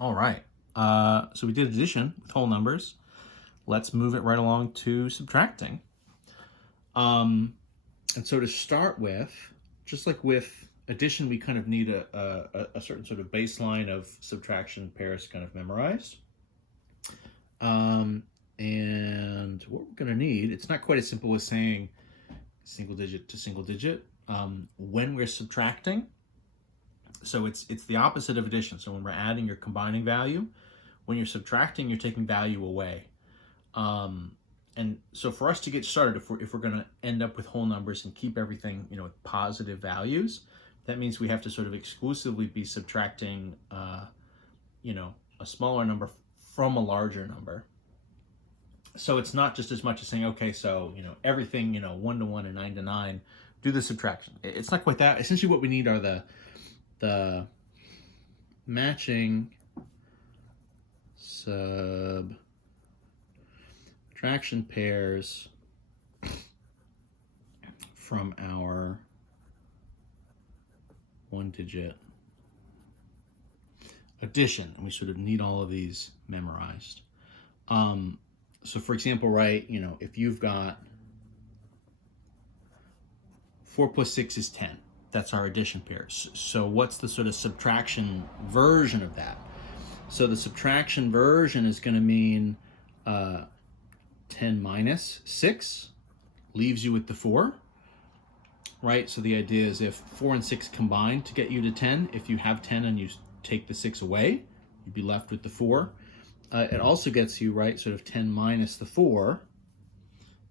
All right. So we did addition with whole numbers. Let's move it right along to subtracting. And so to start with, just like with addition, we kind of need a certain sort of baseline of subtraction pairs kind of memorized. And what we're going to need, it's not quite as simple as saying single digit to single digit when we're subtracting. So it's the opposite of addition. So when we're adding, you're combining value. When you're subtracting, you're taking value away. And so for us to get started, if we're going to end up with whole numbers and keep everything, with positive values, that means we have to sort of exclusively be subtracting, a smaller number from a larger number. So it's not just as much as saying, okay, so, everything, 1 to 1 and 9 to 9, do the subtraction. It's not quite that. Essentially what we need are the matching subtraction pairs from our one-digit addition, and we sort of need all of these memorized. So for example, right, if you've got 4 plus 6 is 10, that's our addition pairs. So what's the sort of subtraction version of that? So the subtraction version is going to mean 10 minus 6 leaves you with the 4, right? So the idea is if 4 and 6 combine to get you to 10, if you have 10 and you take the 6 away, you'd be left with the 4. It also gets you, right, sort of 10 minus the 4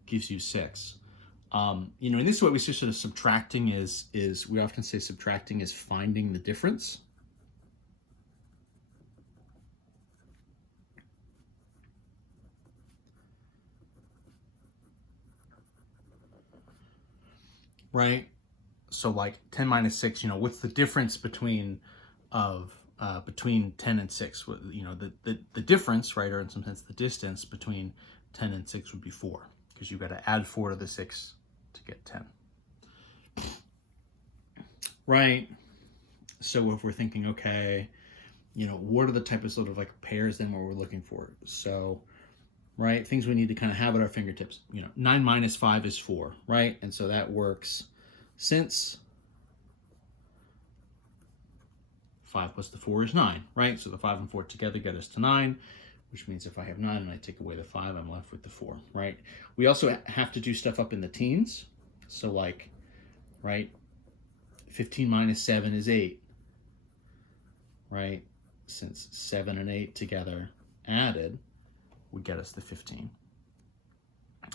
gives you 6. And this is what we say sort of subtracting is we often say subtracting is finding the difference. Right? So like 10 minus 6, what's the difference between 10 and 6? The difference, right, or in some sense the distance between 10 and 6 would be 4, because you've got to add 4 to the 6 to get 10. Right? So if we're thinking, okay, what are the type of sort of like pairs then what we're looking for? So, right, things we need to kind of have at our fingertips. 9 minus 5 is 4, right? And so that works since 5 plus the 4 is 9, right? So the 5 and 4 together get us to 9, which means if I have 9 and I take away the 5, I'm left with the 4, right? We also have to do stuff up in the teens. So like, right, 15 minus 7 is 8, right? Since 7 and 8 together added would get us the 15.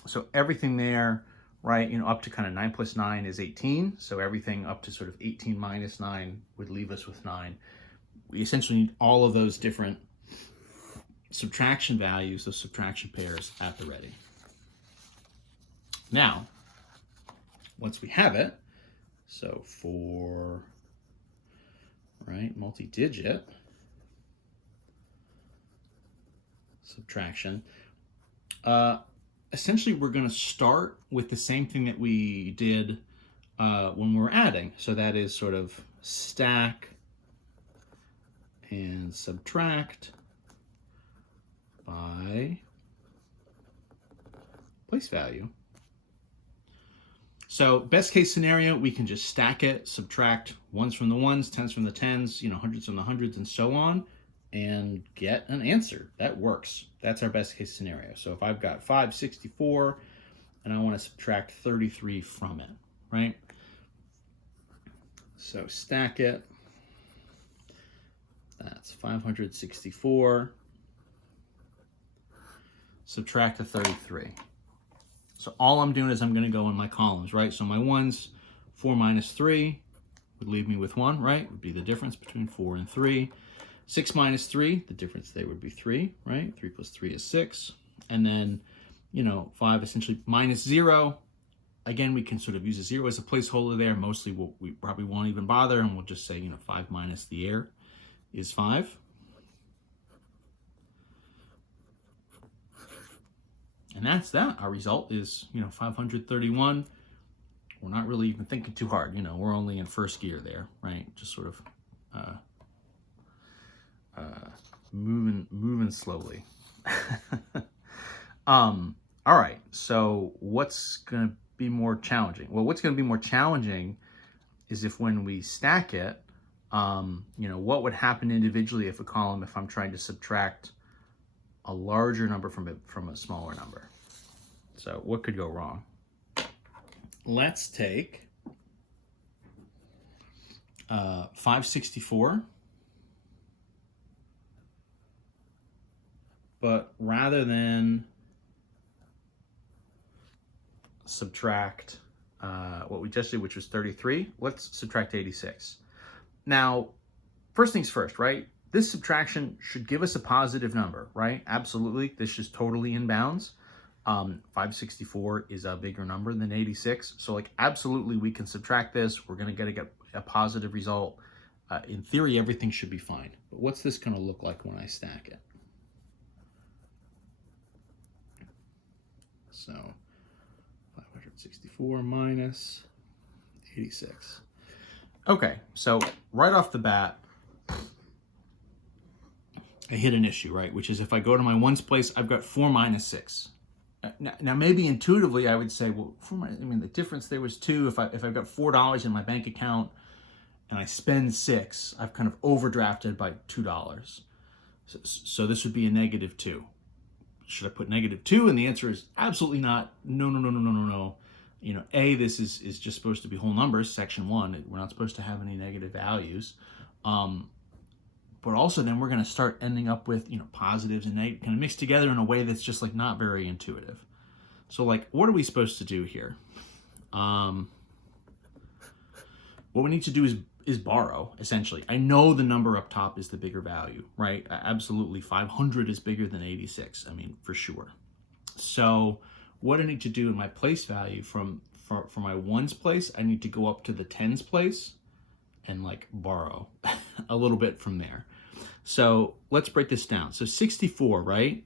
So everything there, right, up to kind of 9 plus 9 is 18. So everything up to sort of 18 minus 9 would leave us with 9. We essentially need all of those different subtraction values, those subtraction pairs at the ready. Now, once we have it, so for, right, multi-digit subtraction, essentially we're going to start with the same thing that we did when we were adding. So that is sort of stack and subtract by place value. So best case scenario, we can just stack it, subtract ones from the ones, tens from the tens, hundreds from the hundreds, and so on, and get an answer. That works. That's our best case scenario. So if I've got 564 and I want to subtract 33 from it, right? So stack it. That's 564. Subtract the 33. So all I'm doing is I'm going to go in my columns, right? So my ones, 4 minus 3 would leave me with 1, right? Would be the difference between 4 and 3. 6 minus 3, the difference there would be 3, right? 3 plus 3 is 6. And then, 5 essentially minus 0. Again, we can sort of use a 0 as a placeholder there. Mostly we probably won't even bother, and we'll just say, 5 minus the air is 5. And that's that. Our result is, 531. We're not really even thinking too hard. We're only in first gear there, right? Just sort of moving slowly. All right, so what's going to be more challenging? Well, what's going to be more challenging is if when we stack it, what would happen individually if if I'm trying to subtract a larger number from a smaller number. So what could go wrong? Let's take 564, but rather than subtract what we just did, which was 33, let's subtract 86. Now, first things first, right? This subtraction should give us a positive number, right? Absolutely, this is totally in bounds. 564 is a bigger number than 86, so like absolutely we can subtract this. We're gonna get a positive result. In theory, everything should be fine. But what's this gonna look like when I stack it? So 564 minus 86. Okay, so right off the bat, I hit an issue, right? Which is if I go to my ones place, I've got 4 minus 6. Now maybe intuitively I would say, well, the difference there was 2. If I've got $4 in my bank account and I spend 6, I've kind of overdrafted by $2. So this would be a negative 2. Should I put negative 2? And the answer is absolutely not. No. This is just supposed to be whole numbers, section 1. We're not supposed to have any negative values. But also then we're going to start ending up with, positives and negatives kind of mixed together in a way that's just like not very intuitive. So like, what are we supposed to do here? What we need to do is borrow, essentially. I know the number up top is the bigger value, right? Absolutely, 500 is bigger than 86, for sure. So what I need to do in my place value for my ones place, I need to go up to the tens place and like borrow a little bit from there. So let's break this down. So 64, right?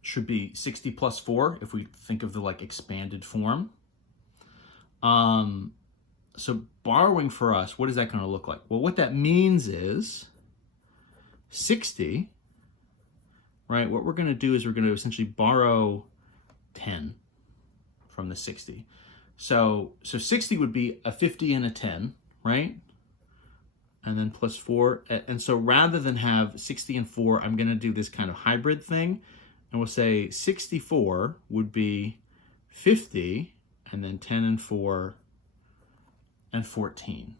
Should be 60 plus 4 if we think of the like expanded form. So borrowing for us, what is that going to look like? Well, what that means is 60, right? What we're going to do is we're going to essentially borrow 10 from the 60. So 60 would be a 50 and a 10, right? And then plus 4. And so rather than have 60 and 4, I'm going to do this kind of hybrid thing. And we'll say 64 would be 50 and then 10 and 4 and 14,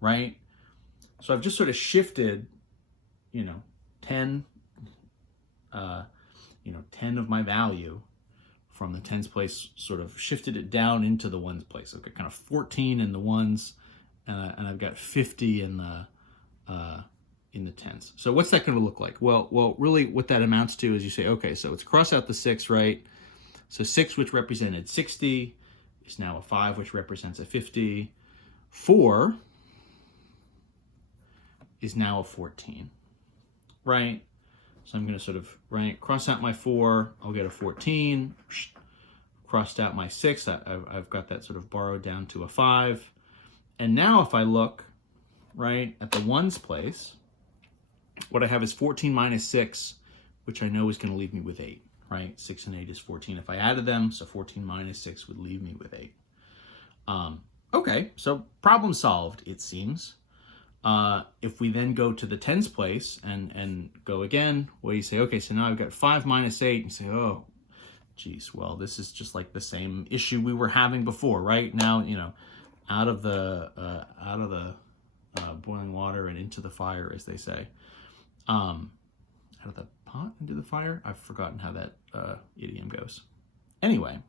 right? So I've just sort of shifted, 10 of my value from the tens place, sort of shifted it down into the ones place. I've got kind of 14 in the ones, and I've got 50 in the tens. So what's that going to look like? Well, really what that amounts to is you say, okay, so let's cross out the 6, right? So 6, which represented 60, is now a 5, which represents a 50. 4 is now a 14, right? So I'm going to sort of, cross out my 4, I'll get a 14. Crossed out my 6, I've got that sort of borrowed down to a 5. And now if I look, at the ones place, what I have is 14 minus 6, which I know is going to leave me with 8, right? 6 and 8 is 14 if I added them, so 14 minus 6 would leave me with 8. Okay, so problem solved, it seems. If we then go to the tens place and go again, well, you say, okay, so now I've got 5 minus 8, and you say, oh, geez, well, this is just like the same issue we were having before, right? Now, out of the boiling water and into the fire, as they say. Out of the pot into the fire? I've forgotten how that idiom goes. Anyway,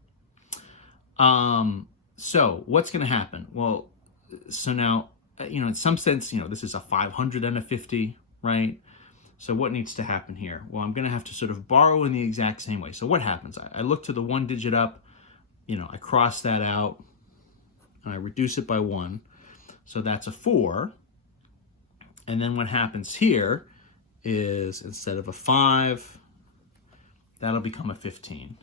so what's going to happen? Well, so now, in some sense, this is a 500 and a 50, right? So what needs to happen here? Well, I'm going to have to sort of borrow in the exact same way. So what happens? I look to the 1 digit up, I cross that out, and I reduce it by 1. So that's a 4. And then what happens here is instead of a 5, that'll become a 15.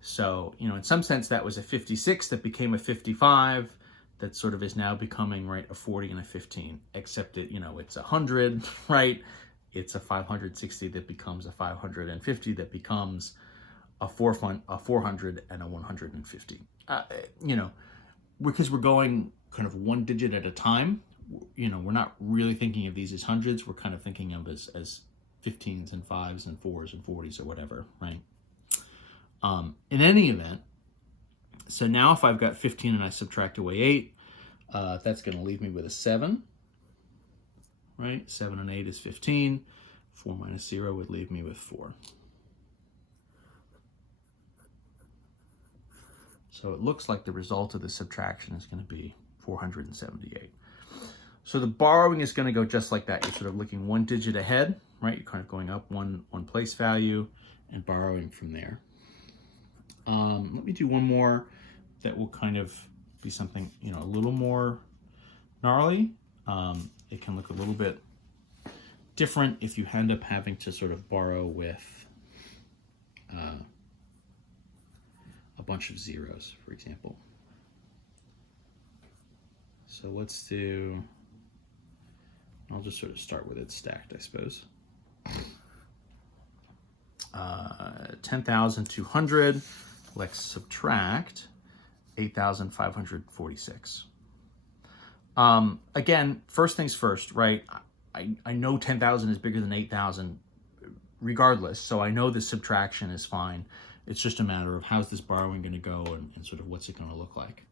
So, in some sense, that was a 56 that became a 55. that sort of is now becoming, right, a 40 and a 15, except it, you know, it's 100, right? It's a 560 that becomes a 550 that becomes a 400 and a 150. You know, because we're going kind of one digit at a time, you know, we're not really thinking of these as hundreds. We're kind of thinking of as 15s and 5s and 4s and 40s or whatever, right? In any event, so now if I've got 15 and I subtract away 8, that's going to leave me with a 7, right? 7 and 8 is 15. 4 minus 0 would leave me with 4. So it looks like the result of the subtraction is going to be 478. So the borrowing is going to go just like that. You're sort of looking one digit ahead, right? You're kind of going up one place value and borrowing from there. Let me do one more that will kind of be something, you know, a little more gnarly. It can look a little bit different if you end up having to sort of borrow with a bunch of zeros, for example. So let's do, I'll just sort of start with it stacked, I suppose. 10,200, let's subtract 8,546. Again, first things first, right? I know 10,000 is bigger than 8,000 regardless, so I know the subtraction is fine. It's just a matter of how's this borrowing going to go and sort of what's it going to look like.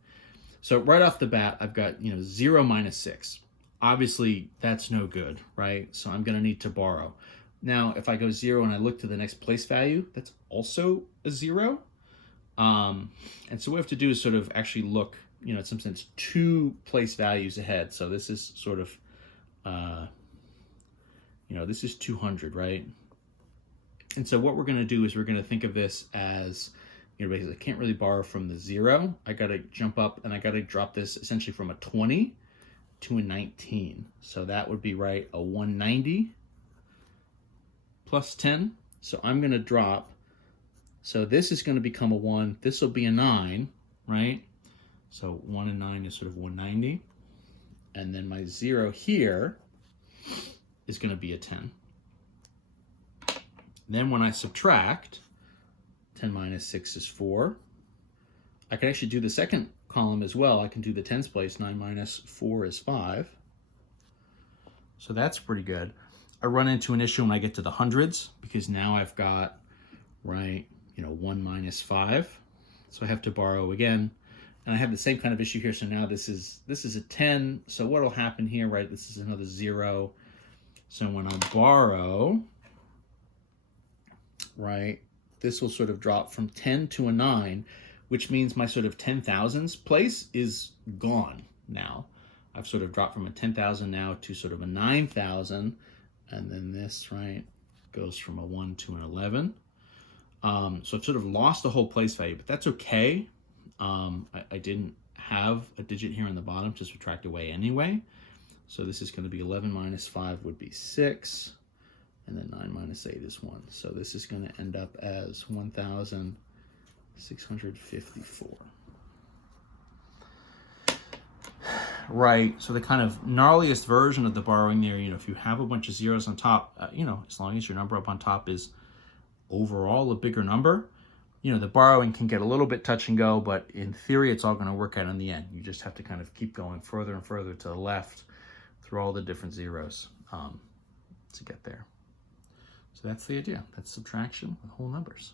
So right off the bat, I've got, you know, 0 minus 6. Obviously, that's no good, right? So I'm going to need to borrow. Now, if I go 0 and I look to the next place value, that's also a 0. And so what we have to do is sort of actually look, you know, in some sense, 2 place values ahead. So this is sort of, you know, this is 200, right? And so what we're going to do is we're going to think of this as, you know, basically I can't really borrow from the 0. I got to jump up and I got to drop this essentially from a 20 to a 19. So that would be, right, a 190 plus 10. So I'm going to drop. So this is going to become a 1. This will be a 9, right? So 1 and 9 is sort of 190. And then my 0 here is going to be a 10. Then when I subtract, 10 minus 6 is 4. I can actually do the second column as well. I can do the tens place. 9 minus 4 is 5. So that's pretty good. I run into an issue when I get to the hundreds because now I've got, right, you know, 1 minus 5. So I have to borrow again. And I have the same kind of issue here. So now this is a 10. So what will happen here, right? This is another 0. So when I borrow, right, this will sort of drop from 10 to a 9, which means my sort of 10,000s place is gone now. I've sort of dropped from a 10,000 now to sort of a 9,000. And then this, right, goes from a 1 to an 11. So I've sort of lost the whole place value, but that's okay. I didn't have a digit here on the bottom to subtract away anyway. So this is going to be 11 minus 5 would be 6. And then 9 minus 8 is 1. So this is going to end up as 1,654. Right, so the kind of gnarliest version of the borrowing there, you know, if you have a bunch of zeros on top, you know, as long as your number up on top is overall a bigger number, you know, the borrowing can get a little bit touch and go, but in theory, it's all going to work out in the end. You just have to kind of keep going further and further to the left through all the different zeros to get there. So that's the idea. That's subtraction with whole numbers.